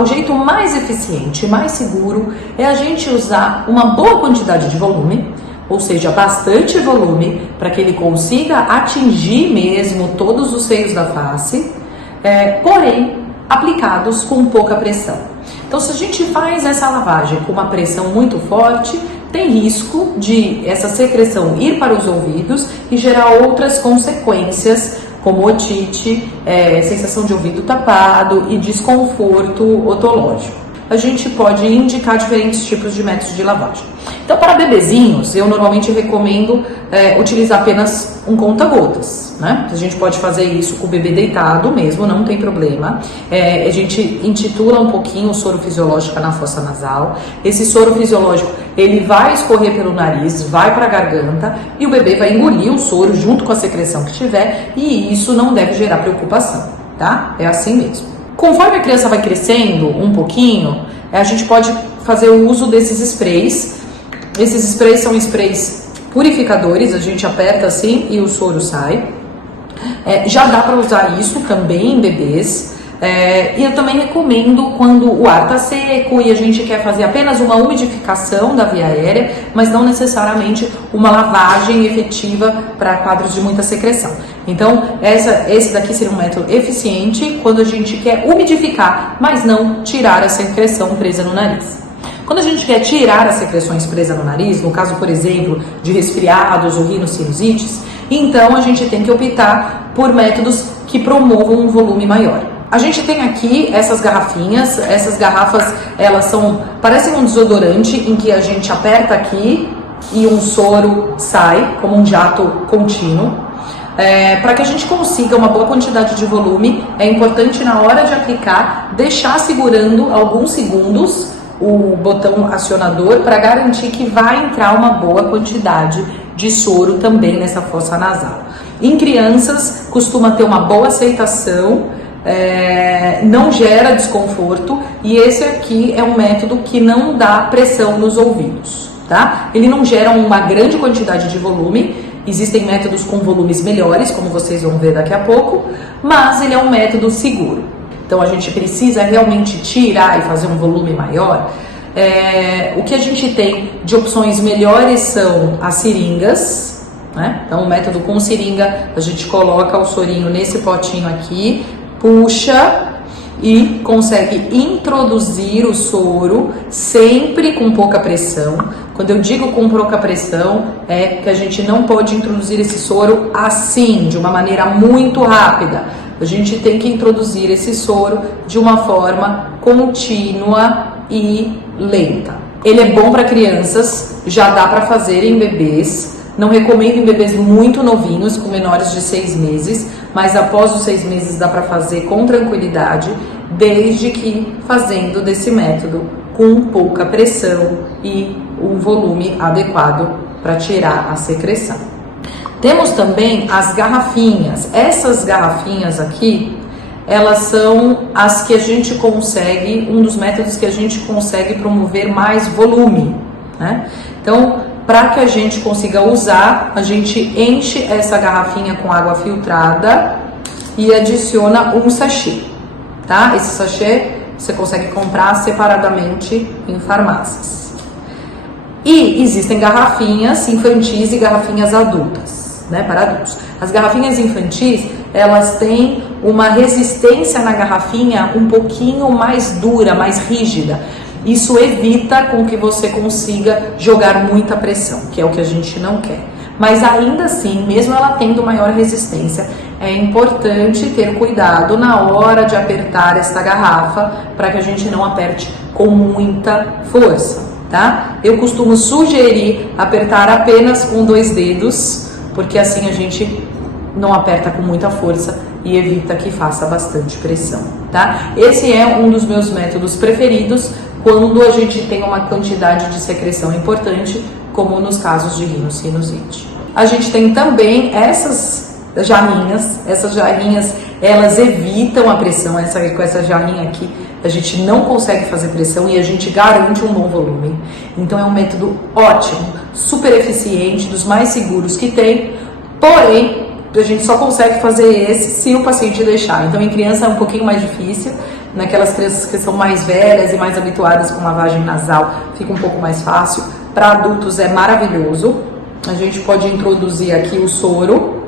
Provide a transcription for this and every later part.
o jeito mais eficiente, mais seguro, é a gente usar uma boa quantidade de volume, ou seja, bastante volume, para que ele consiga atingir mesmo todos os seios da face, porém aplicados com pouca pressão. Então, se a gente faz essa lavagem com uma pressão muito forte, tem risco de essa secreção ir para os ouvidos e gerar outras consequências, como otite, sensação de ouvido tapado e desconforto otológico. A gente pode indicar diferentes tipos de métodos de lavagem. Então, para bebezinhos, eu normalmente recomendo utilizar apenas um conta-gotas, né? A gente pode fazer isso com o bebê deitado mesmo, não tem problema. A gente intitula um pouquinho o soro fisiológico na fossa nasal. Esse soro fisiológico, ele vai escorrer pelo nariz, vai para a garganta e o bebê vai engolir o soro junto com a secreção que tiver, e isso não deve gerar preocupação, tá? É assim mesmo. Conforme a criança vai crescendo um pouquinho, a gente pode fazer o uso desses sprays. Esses sprays são sprays purificadores, a gente aperta assim e o soro sai. Já dá para usar isso também em bebês. E eu também recomendo quando o ar está seco e a gente quer fazer apenas uma umidificação da via aérea, mas não necessariamente uma lavagem efetiva para quadros de muita secreção. Então, esse daqui seria um método eficiente quando a gente quer umidificar, mas não tirar a secreção presa no nariz. Quando a gente quer tirar as secreções presas no nariz, no caso, por exemplo, de resfriados ou rinossinusites, então a gente tem que optar por métodos que promovam um volume maior. A gente tem aqui essas garrafinhas, essas garrafas, elas parecem um desodorante em que a gente aperta aqui e um soro sai como um jato contínuo. Para que a gente consiga uma boa quantidade de volume, é importante na hora de aplicar deixar segurando alguns segundos o botão acionador para garantir que vai entrar uma boa quantidade de soro também nessa fossa nasal. Em crianças costuma ter uma boa aceitação, não gera desconforto, e esse aqui é um método que não dá pressão nos ouvidos, tá? Ele não gera uma grande quantidade de volume. Existem métodos com volumes melhores, como vocês vão ver daqui a pouco, mas ele é um método seguro. Então a gente precisa realmente tirar e fazer um volume maior. O que a gente tem de opções melhores são as seringas, né? Então o método com seringa, a gente coloca o sorinho nesse potinho aqui, puxa e consegue introduzir o soro sempre com pouca pressão. Quando eu digo com pouca pressão, é que a gente não pode introduzir esse soro assim, de uma maneira muito rápida. A gente tem que introduzir esse soro de uma forma contínua e lenta. Ele é bom para crianças, já dá para fazer em bebês. Não recomendo em bebês muito novinhos, com menores de 6 meses, mas após os 6 meses dá para fazer com tranquilidade, desde que fazendo desse método com pouca pressão e um volume adequado para tirar a secreção. Temos também as garrafinhas. Essas garrafinhas aqui, elas são as que a gente consegue, um dos métodos que a gente consegue promover mais volume, né? Então, para que a gente consiga usar, a gente enche essa garrafinha com água filtrada e adiciona um sachê, tá? Esse sachê você consegue comprar separadamente em farmácias. E existem garrafinhas infantis e garrafinhas adultas, né, para adultos. As garrafinhas infantis, elas têm uma resistência na garrafinha um pouquinho mais dura, mais rígida. Isso evita com que você consiga jogar muita pressão, que é o que a gente não quer. Mas ainda assim, mesmo ela tendo maior resistência, é importante ter cuidado na hora de apertar esta garrafa, para que a gente não aperte com muita força, tá? Eu costumo sugerir apertar apenas com 2 dedos, porque assim a gente não aperta com muita força e evita que faça bastante pressão, tá? Esse é um dos meus métodos preferidos quando a gente tem uma quantidade de secreção importante, como nos casos de rinocinusite. A gente tem também essas jarrinhas, elas evitam a pressão. Com essa jarrinha aqui, a gente não consegue fazer pressão e a gente garante um bom volume. Então é um método ótimo, super eficiente, dos mais seguros que tem, porém, a gente só consegue fazer esse se o paciente deixar. Então em criança é um pouquinho mais difícil, naquelas crianças que são mais velhas e mais habituadas com lavagem nasal, fica um pouco mais fácil. Para adultos é maravilhoso. A gente pode introduzir aqui o soro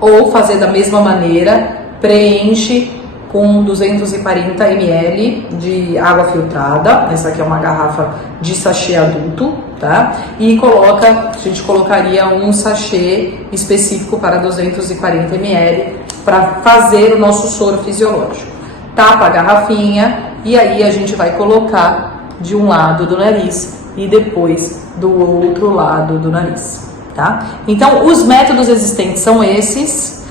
ou fazer da mesma maneira, preenche com 240 ml de água filtrada. Essa aqui é uma garrafa de sachê adulto, tá? E a gente colocaria um sachê específico para 240 ml para fazer o nosso soro fisiológico. Tapa a garrafinha e aí a gente vai colocar de um lado do nariz e depois do outro lado do nariz, tá? Então, os métodos existentes são esses,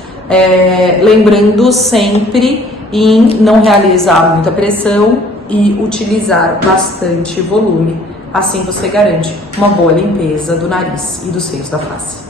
lembrando sempre em não realizar muita pressão e utilizar bastante volume. Assim você garante uma boa limpeza do nariz e dos seios da face.